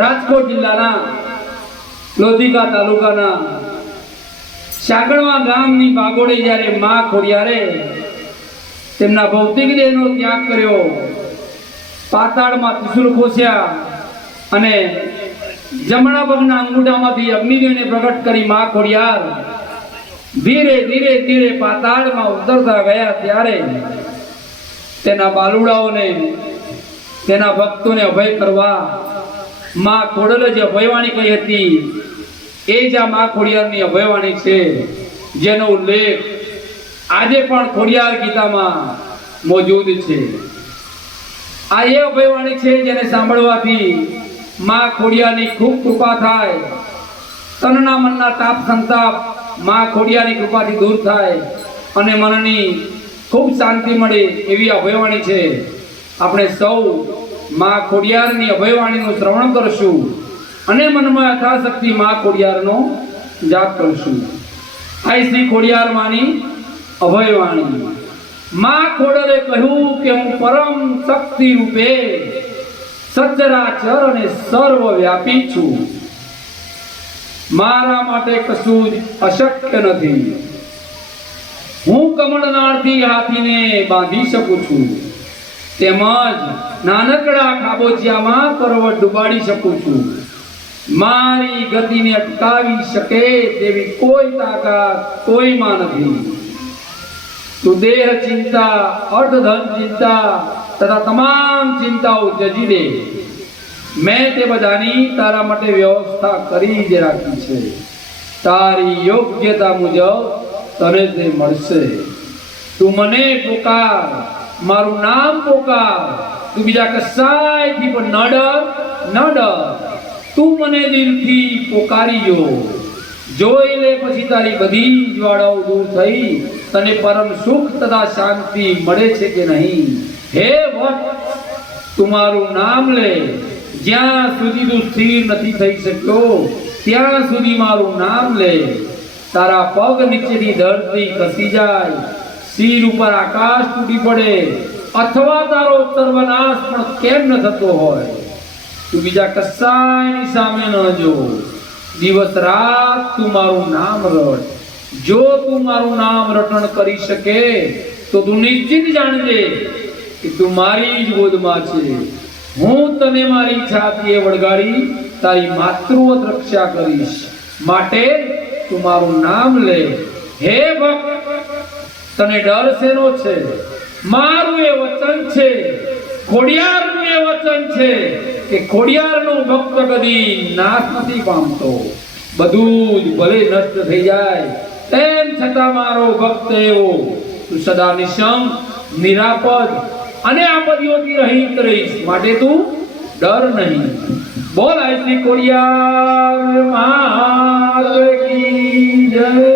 રાજકોટ જિલ્લાના લોધિકા તાલુકાના સાગણવા ગામની બાગોડે જ્યારે માં ખોડિયારે તેમના ભૌતિક દેહનો ત્યાગ કર્યો, પાતાળમાં ત્રિશૂળ ખોસ્યા અને જમણા પગના અંગૂઠામાંથી અગ્નિદેવને પ્રગટ કરી માં ખોડિયાર ધીરે ધીરે ધીરે પાતાળમાં ઉતરતા ગયા ત્યારે તેના બાલુડાઓને, તેના ભક્તોને અભય કરવા માં ખોડલે જે અભયવાણી કહી હતી એ જ આ માં ખોડિયારની અભયવાણી છે, જેનો ઉલ્લેખ આજે પણ ખોડિયાર ગીતામાં મોજૂદ છે. આ એ અભયવાણી છે જેને સાંભળવાથી માં ખોડિયારની ખૂબ કૃપા થાય, તનના મનના તાપ સંતાપ માં ખોડિયારની કૃપાથી દૂર થાય અને મનની ખૂબ શાંતિ મળે એવી અભયવાણી છે. આપણે સૌ માં ખોડિયારની અભયવાણીનું શ્રવણ કરશું અને મનમાં યથાશક્તિ માં ખોડિયારનો જાપ કરશું. આ શ્રી ખોડિયાર માની અભયવાણી. માં ખોડલે કહ્યું કે હું પરમ શક્તિ રૂપે સચરાચર અને સર્વવ્યાપી છું. મારા માટે કશું જ અશક્ય નથી. હું કમળનાળથી હાથીને બાંધી શકું છું, તેમજ નાનકડા ખાબોચિયામાં કરવટ ડુબાડી શકું છું. મારી ગતિને અટકાવી શકે તેવી કોઈ તાકાત કોઈમાં નથી. તું દેહ ચિંતા, અર્થધન ચિંતા તથા તમામ ચિંતાઓ ત્યજી દે. મેં તે બધાની તારા માટે વ્યવસ્થા કરી જ રાખી છે. તારી યોગ્યતા મુજબ તને તે મળશે. તું મને પોકાર, મારું નામ પોકાર. તું બીજા કશાયથી પણ ન ડર. તું મને દિલથી પોકારી જોઈ લે, પછી તારી બધી જ્વાળાઓ દૂર થઈ તને પરમ સુખ તથા શાંતિ મળે છે કે નહીં. હે ભક્ત, તું મારું નામ લે. જ્યાં સુધી તું સ્થિર નથી થઈ શક્યો ત્યાં સુધી મારું નામ લે. તારા પગ નીચેની ધરતી ખસી જાય, શિર ઉપર આકાશ તૂટી પડે, અથવા તારો સર્વનાશ પણ કેમ ન થતો હોય, તું બીજા કશાયની સામે ન જો. દિવસ રાત તું મારું નામ રટ. જો તું મારું નામ રટણ કરી શકે તો તું નિશ્ચિત જાણજે કે તું મારી જ ગોદમાં છે. હું તને મારી છાતીએ વળગાડી તારી માતૃવત રક્ષા કરીશ. માટે તું મારું નામ લે. હે ભક્ત, તને ડર શેનો છે? મારું એ વચન છે, ખોડિયારનું એ વચન છે કે ખોડિયારનો ભક્ત કદી નાશ નથી પામતો. બધું જ ભલે નષ્ટ થઈ જાય તેમ છતાં મારો ભક્ત એવો તું સદા નિશંક, નિરાપદ અને આપદીઓથી રહિત રહીશ. માટે તું ડર નહીં. બોલ શ્રી ખોડિયાર માત કી જય.